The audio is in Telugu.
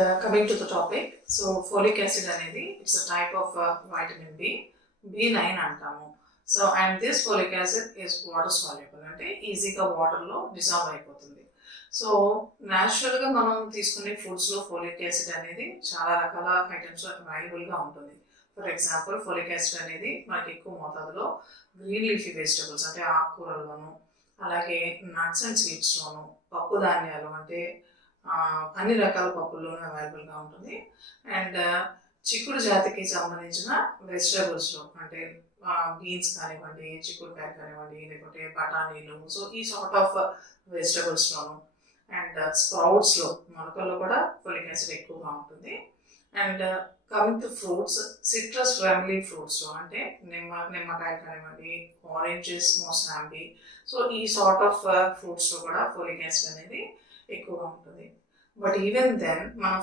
Coming to the topic, so folic acid అనేది it's a type of vitamin B9 అంటాము. So and this folic acid is water soluble, అంటే ఈజీగా వాటర్లో డిసాల్వ్ అయిపోతుంది. సో న్యాచురల్గా మనం తీసుకునే ఫుడ్స్లో ఫోలిక్ యాసిడ్ అనేది చాలా రకాల ఐటమ్స్ అవైలబుల్గా ఉంటుంది. ఫర్ ఎగ్జాంపుల్, ఫోలిక్ యాసిడ్ అనేది మనకి ఎక్కువ మోతాదులో గ్రీన్ లీఫీ వెజిటబుల్స్ అంటే ఆకుకూరల్లోను, అలాగే నట్స్ అండ్ సీడ్స్లోను, పప్పు ధాన్యాలు అంటే అన్ని రకాల పప్పుల్లోనూ అవైలబుల్గా ఉంటుంది. అండ్ చిక్కుడు జాతికి సంబంధించిన వెజిటబుల్స్లో అంటే బీన్స్ కానివ్వండి, చిక్కుడుకాయ కానివ్వండి, లేకపోతే బఠానీలు, సో ఈ సార్ట్ ఆఫ్ వెజిటబుల్స్లోను, అండ్ స్ప్రౌట్స్లో మొలకల్లో కూడా ఫోలిక్ యాసిడ్ ఎక్కువగా ఉంటుంది. And coming to fruits, citrus family ఫ్రూట్స్లో అంటే నిమ్మకాయ కానివ్వండి, ఆరెంజెస్, మోసాంబీ, సో ఈ సార్ట్ ఆఫ్ ఫ్రూట్స్లో కూడా ఫోలిక్ యాసిడ్ అనేది ఎక్కువగా ఉంటుంది. బట్ ఈవెన్ దెన్ మన